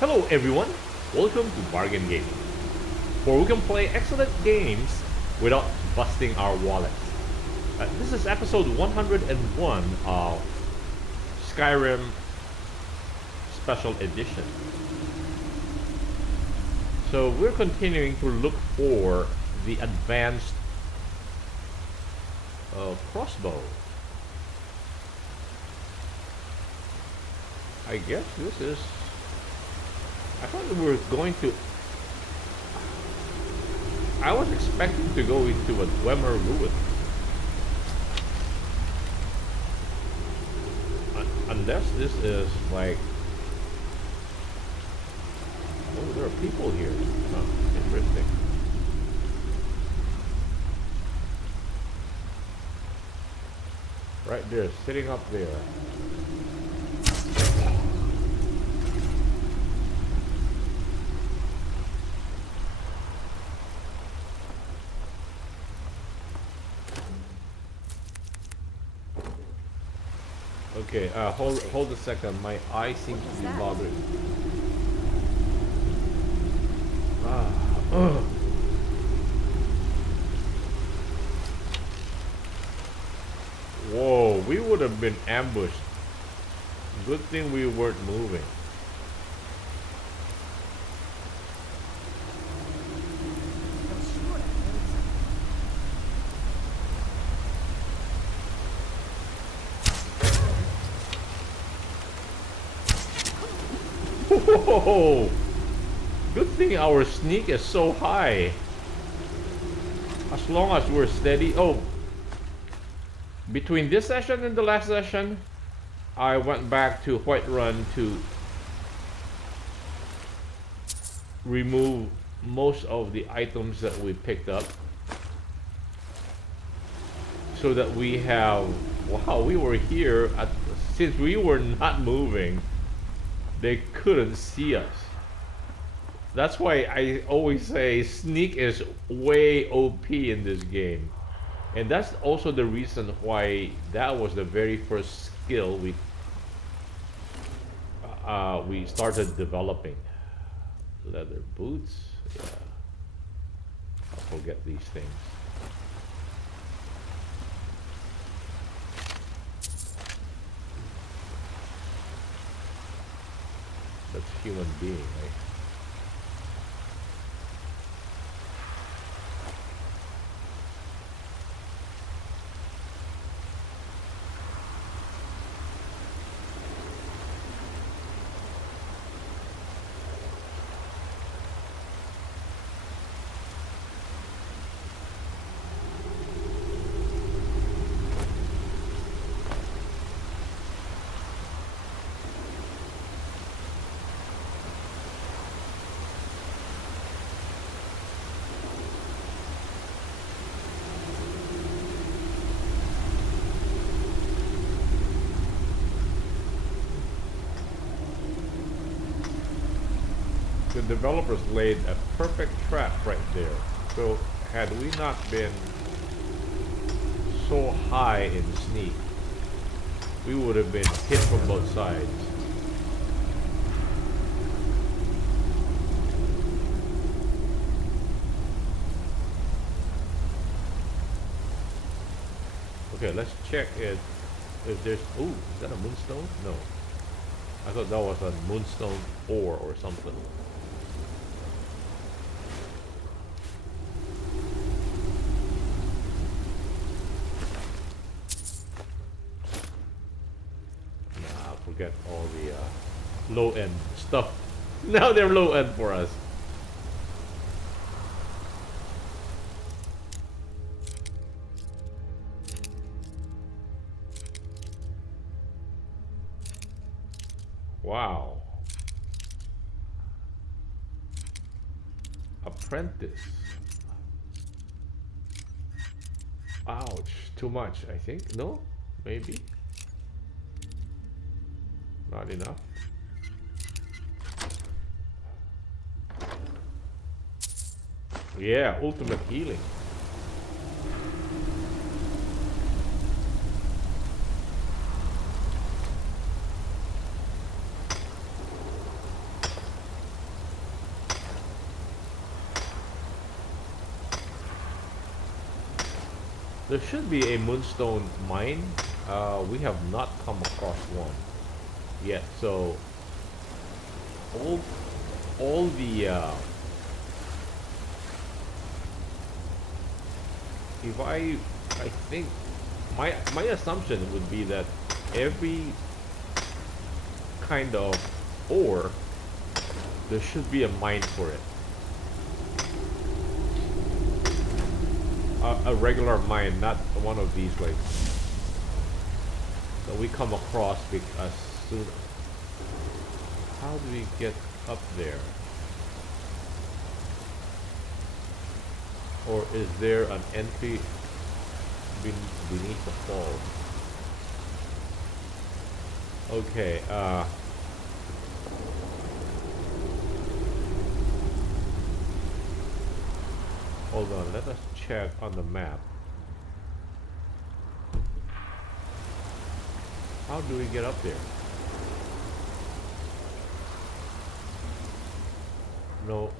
Hello everyone, welcome to Bargain Gaming, where we can play excellent games without busting our wallets. This is episode 101 of Skyrim Special Edition. So we're continuing to look for the advanced crossbow. I guess this is... I thought we were going to... I was expecting to go into a Dwemer ruin. Unless this is like... Oh, there are people here. Huh, interesting. Right there, sitting up there. Okay, hold a second. My eye seems to be bothering. Whoa, we would have been ambushed. Good thing we weren't moving. Whoa! Good thing our sneak is so high. As long as we're steady. Oh, between this session and the last session, I went back to Whiterun to remove most of the items that we picked up, so that we have... Wow, we were here since we were not moving. They couldn't see us. That's why I always say sneak is way OP in this game. And that's also the reason why that was the very first skill we started developing. Leather boots. Yeah. I'll forget these things. That's human being, right? The developers laid a perfect trap right there. So had we not been so high in sneak, we would have been hit from both sides. Okay, let's check if there's... Ooh, is that a moonstone? No. I thought that was a moonstone ore or something. Get all the low-end stuff. Now they're low-end for us. Wow. Apprentice. Ouch. Too much, I think. No? Maybe. Not enough. Yeah, ultimate healing. There should be a moonstone mine. We have not come across one yet. So all the if I think my assumption would be that every kind of ore there should be a mine for it. A regular mine, not one of these like that we come across because soon. How do we get up there? Or is there an entry beneath the fall? Okay, hold on, let us check on the map. How do we get up there? No.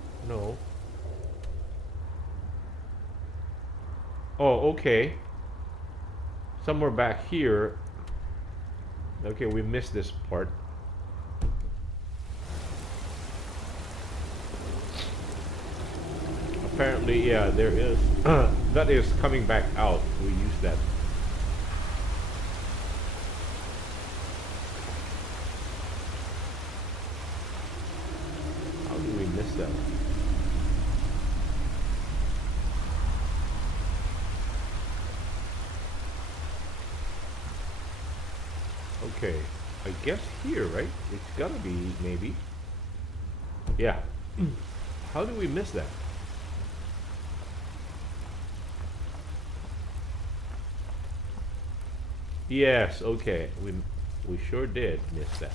Oh, okay. Somewhere back here. Okay, we missed this part. Apparently, yeah, there is. That is coming back out. We use that. How do we miss that? Okay, I guess here, right? It's gotta be, maybe. Yeah. How do we miss that? Yes, okay. We sure did miss that.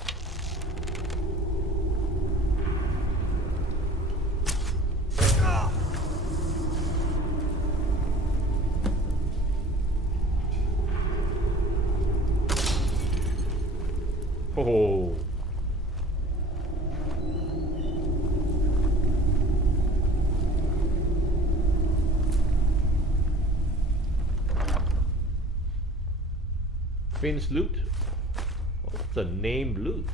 Oh. Finn's loot? What's a named loot?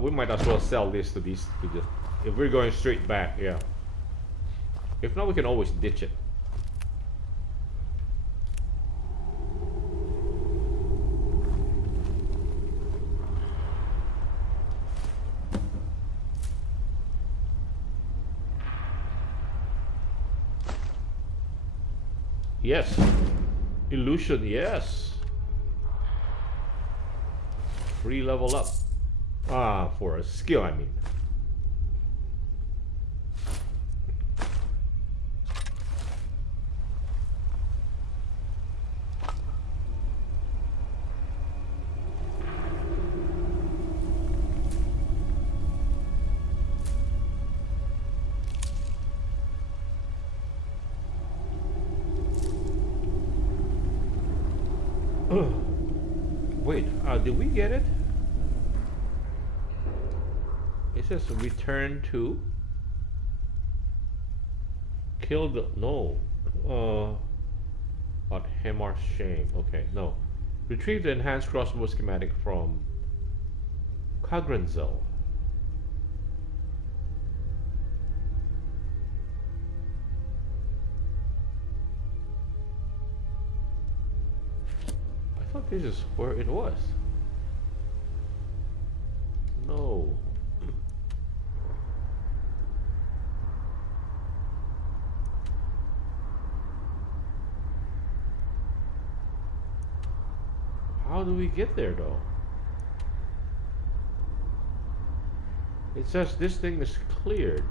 We might as well sell this to these if we're going straight back, yeah. If not, we can always ditch it. Yes. Illusion, yes. Free level up. Ah, for a skill, I mean. Wait, did we get it? It says return to kill the no at Hemar's shame. Okay, no. Retrieve the enhanced crossbow schematic from Kagranzel. I thought this is where it was. No. How do we get there though? It says this thing is cleared.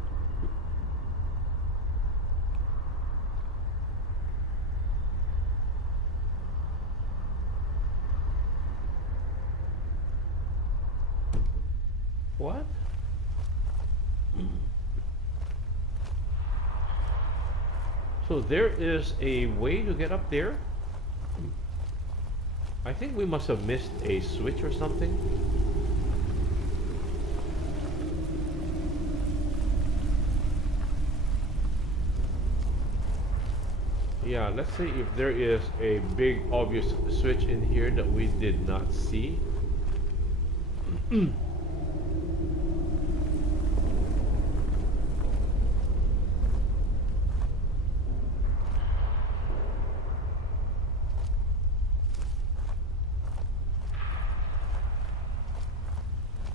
What? So there is a way to get up there? I think we must have missed a switch or something. Yeah, let's see if there is a big obvious switch in here that we did not see.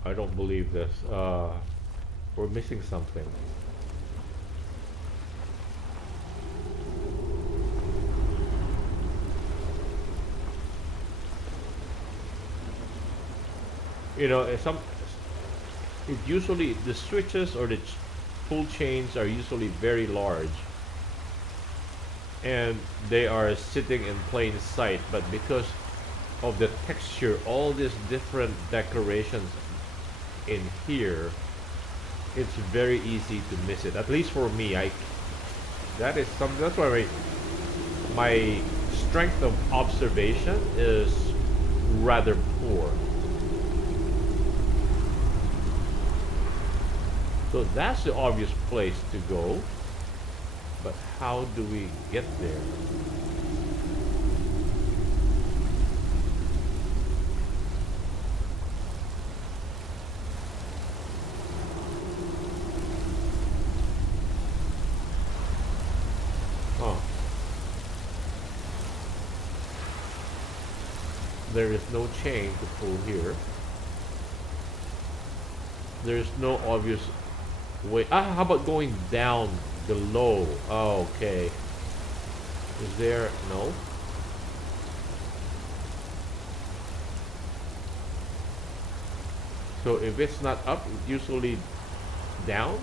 I don't believe this. We're missing something. You know, it usually the switches or the pull chains are usually very large, and they are sitting in plain sight. But because of the texture, all these different decorations in here, it's very easy to miss it. At least for me, that's why my strength of observation is rather poor. So that's the obvious place to go, but how do we get there? There is no chain to pull here. There is no obvious way. How about going down below? Oh, okay. Is there? No. So if it's not up, it's usually down.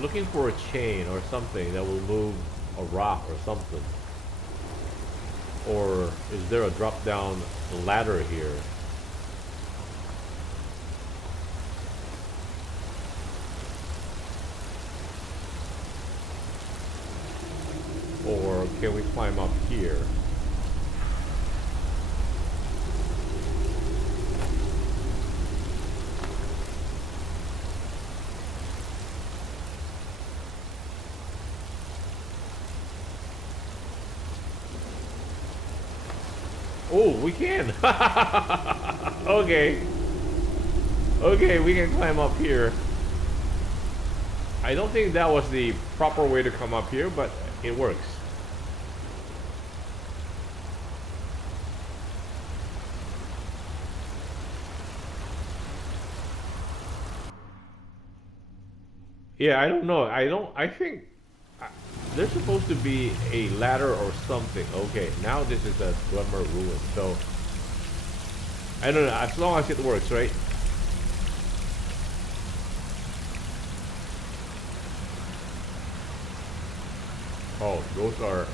Looking for a chain or something that will move a rock or something. Or is there a drop down ladder here? Or can we climb up here? Oh, we can. Okay. Okay, we can climb up here. I don't think that was the proper way to come up here, but it works. Yeah, I don't know. I think there's supposed to be a ladder or something. Okay, now this is a Dwemer ruin. So, I don't know. As long as it works, right? Oh, those are...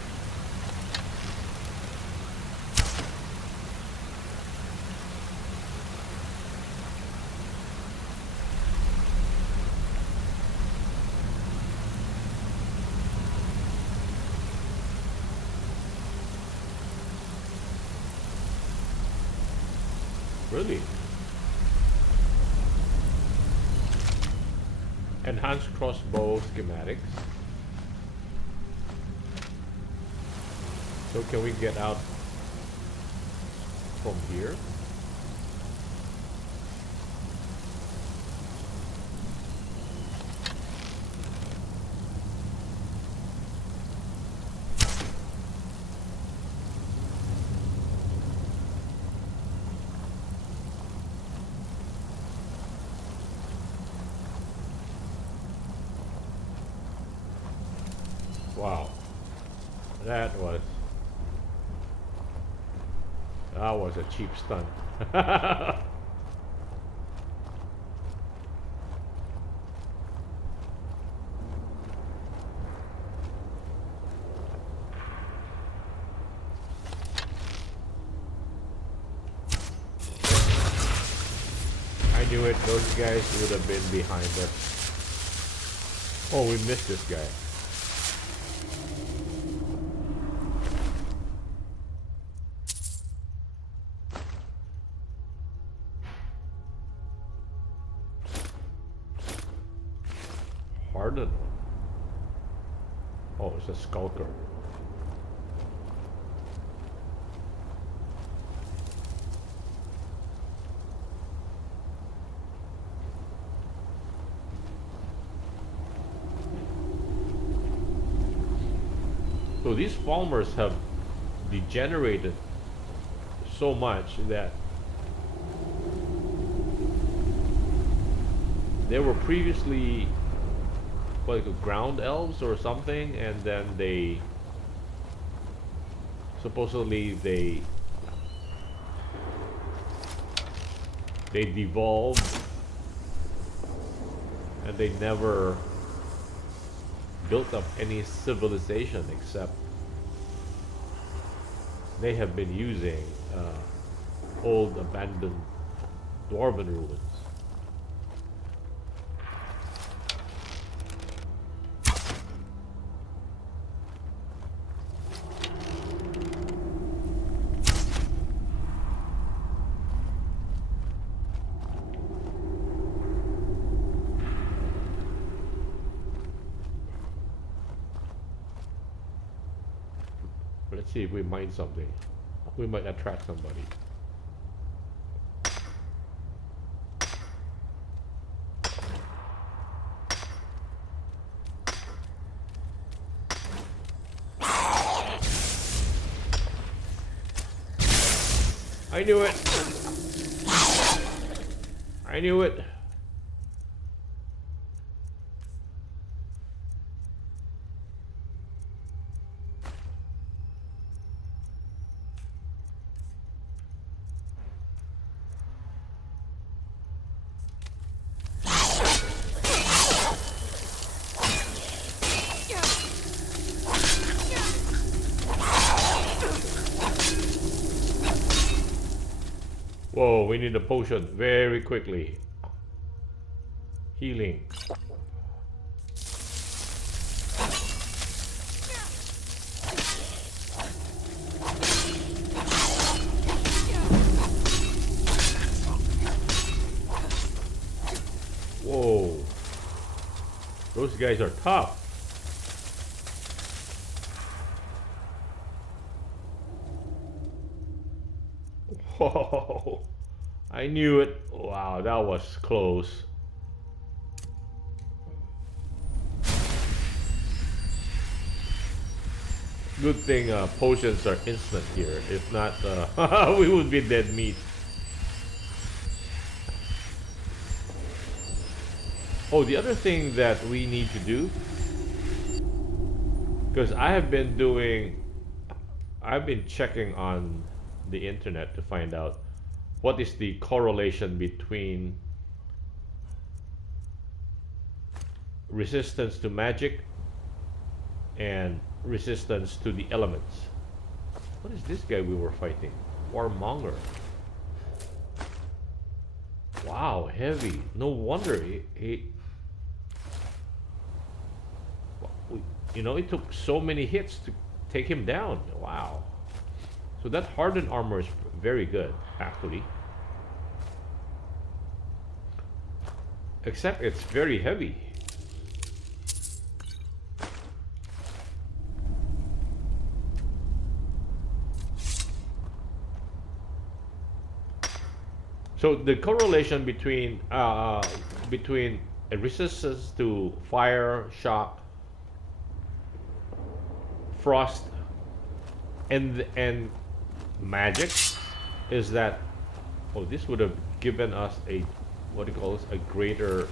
Really? Enhanced crossbow schematics. So can we get out from here? Wow, that was a cheap stunt. I knew it, those guys would have been behind us. Oh, we missed this guy. hardened one. Oh, it's a skulker. So these farmers have degenerated so much that they were previously like ground elves or something, and then they supposedly they devolved, and they never built up any civilization except they have been using old abandoned dwarven ruins. Let's see if we mine something. We might attract somebody. I knew it. I knew it. Whoa, we need a potion very quickly. Healing. Whoa. Those guys are tough. Whoa. I knew it. Wow, that was close. Good thing potions are instant here. If not, we would be dead meat. Oh, the other thing that we need to do, because I've been checking on the internet to find out what is the correlation between resistance to magic and resistance to the elements. What is this guy we were fighting? Warmonger. Wow, heavy. No wonder he you know, it took so many hits to take him down. Wow. So that hardened armor is very good, actually. Except it's very heavy. So the correlation between a resistance to fire, shock, frost, and magic is that, oh, this would have given us a, what do you call this, a greater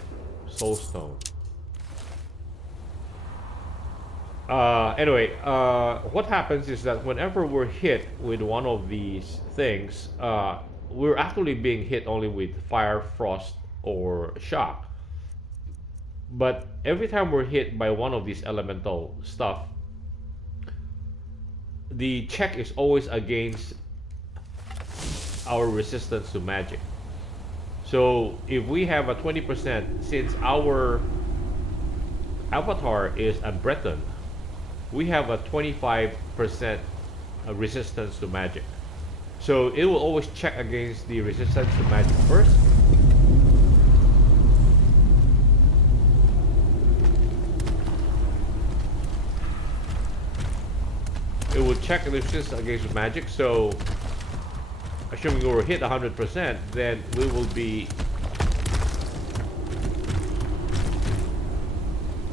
soul stone. Anyway, what happens is that whenever we're hit with one of these things, we're actually being hit only with fire, frost, or shock. But every time we're hit by one of these elemental stuff, the check is always against our resistance to magic. So if we have a 20%, since our avatar is a Breton, we have a 25% resistance to magic. So it will always check against the resistance to magic first. it will check the resistance against magic. So assuming we were hit 100%, then we will be,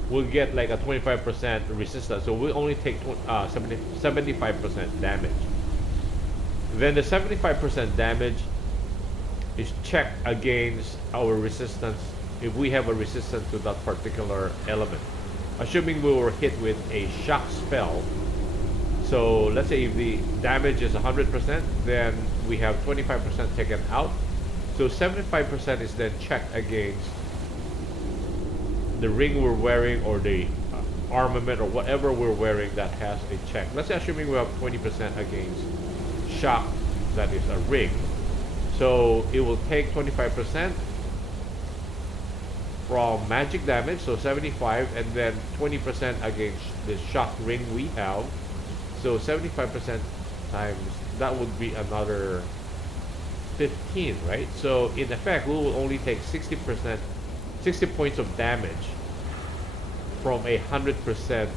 we'll get like a 25% resistance. So we'll only take 75% damage. Then the 75% damage is checked against our resistance, if we have a resistance to that particular element. Assuming we were hit with a shock spell. So let's say if the damage is 100%, then we have 25% taken out. So 75% is then checked against the ring we're wearing, or the armament, or whatever we're wearing that has a check. Let's say assuming we have 20% against shock, that is a ring. So it will take 25% from magic damage, so 75, and then 20% against the shock ring we have. So 75% times, that would be another 15, right? So in effect, we will only take 60%, 60 points of damage from 100%,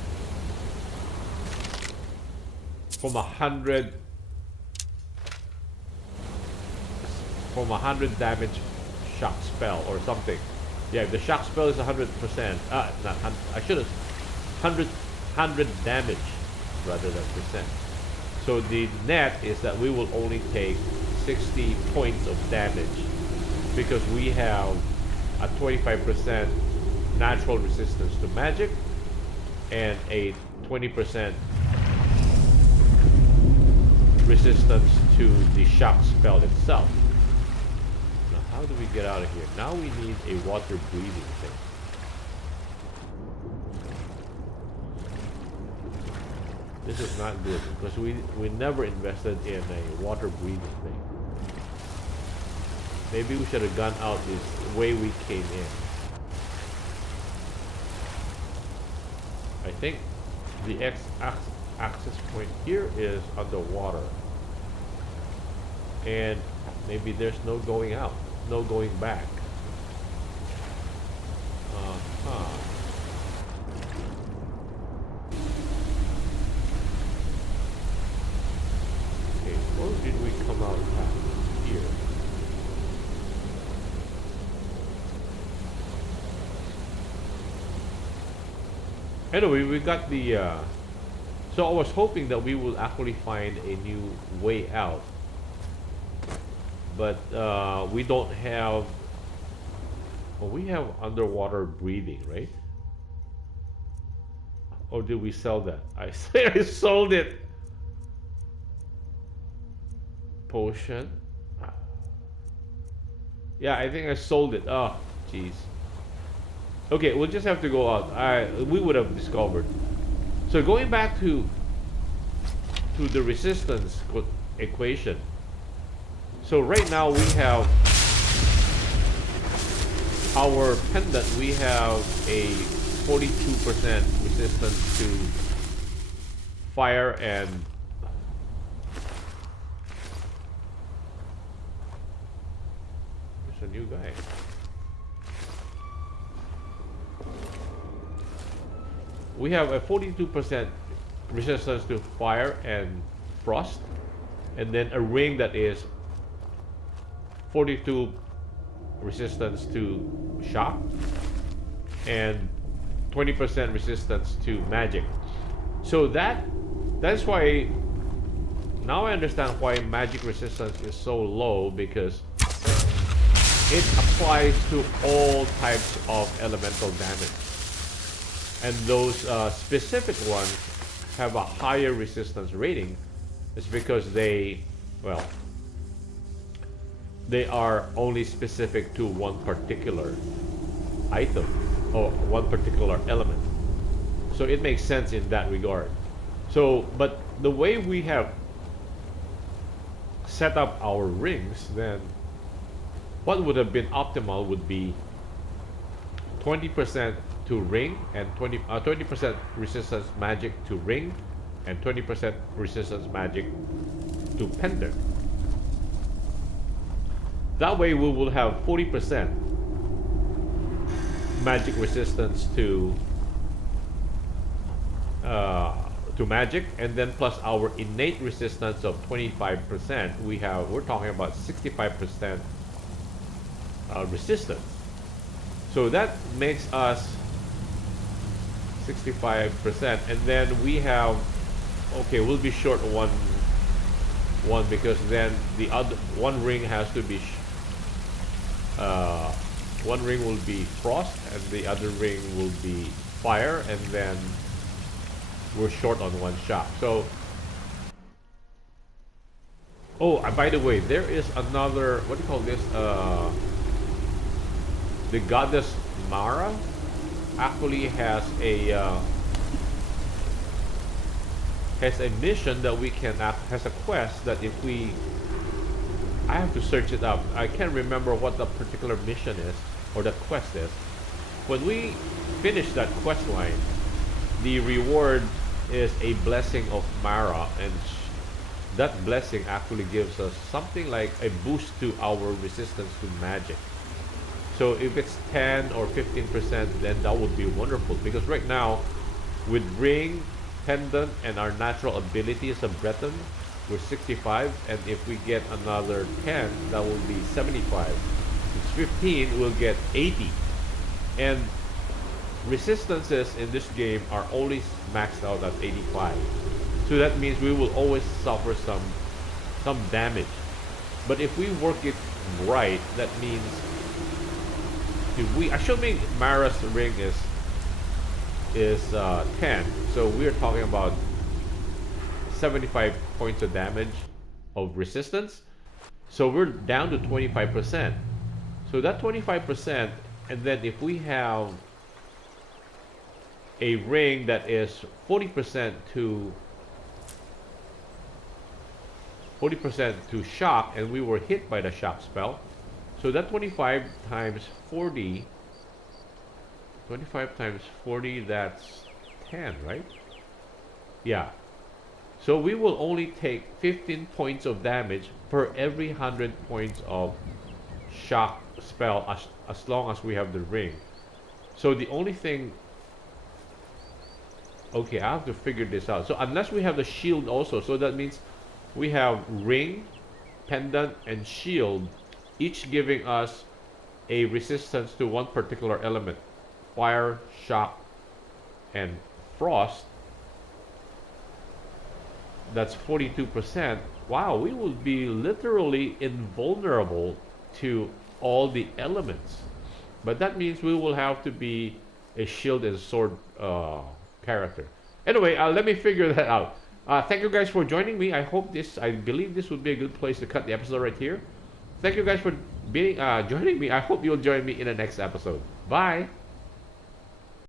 from 100 damage shock spell or something. Yeah, if the shock spell is 100%, not, I should have 100 damage rather than percent. So the net is that we will only take 60 points of damage because we have a 25% natural resistance to magic and a 20% resistance to the shock spell itself. Now, how do we get out of here? Now we need a water breathing thing. This is not good because we never invested in a water breathing thing. Maybe we should have gone out this way we came in. I think the access point here is underwater. And maybe there's no going out, no going back. Okay, where did we come out at? Here. Anyway, we got the so I was hoping that we will actually find a new way out, but we don't have. Well, we have underwater breathing, right? Or did we sell that? I say I sold it. Potion. Yeah, I think I sold it. Oh, jeez. Okay, we'll just have to go out. We would have discovered. So going back to the resistance equation. So right now we have our pendant. We have a 42% resistance to fire and there's a new guy. We have a 42% resistance to fire and frost, and then a ring that is 42 resistance to shock and 20% resistance to magic. So that's why now I understand why magic resistance is so low, because it applies to all types of elemental damage. And those specific ones have a higher resistance rating. It's because they are only specific to one particular item or one particular element. So it makes sense in that regard. So, but the way we have set up our rings, then what would have been optimal would be 20% to ring and 20% resistance magic to ring and 20% resistance magic to pendant. That way we will have 40% magic resistance to to magic, and then plus our innate resistance of 25%, we're talking about 65% resistance. So that makes us 65%, and then we have, okay, we'll be short one because then the other one ring has to be one ring will be frost and the other ring will be fire, and then we're short on one shop. So by the way, there is another, what do you call this, the goddess Mara actually has a mission that we can has a quest that if we, I have to search it up. I can't remember what the particular mission is or the quest is. When we finish that quest line, the reward is a blessing of Mara, and that blessing actually gives us something like a boost to our resistance to magic. So if it's 10 or 15%, then that would be wonderful, because right now with ring, pendant, and our natural abilities of Breton, we're 65, and if we get another 10, that will be 75. It's 15, we'll get 80. And resistances in this game are always maxed out at 85. So that means we will always suffer some damage. But if we work it right, that means if we, assuming Mara's ring is 10, so we're talking about 75 points of damage of resistance. So we're down to 25%. So that 25%, and then if we have a ring that is 40% to shock, and we were hit by the shock spell, so that 25 times 40, 25 times 40, that's 10, right? Yeah. So we will only take 15 points of damage per every 100 points of shock spell as long as we have the ring. So the only thing, okay, I have to figure this out. So unless we have the shield also, so that means we have ring, pendant, and shield, each giving us a resistance to one particular element: fire, shock, and frost. That's 42%. Wow, we will be literally invulnerable to all the elements. But that means we will have to be a shield and sword character. Anyway, let me figure that out. Thank you guys for joining me. I believe this would be a good place to cut the episode right here. Thank you guys for joining me. I hope you'll join me in the next episode. Bye.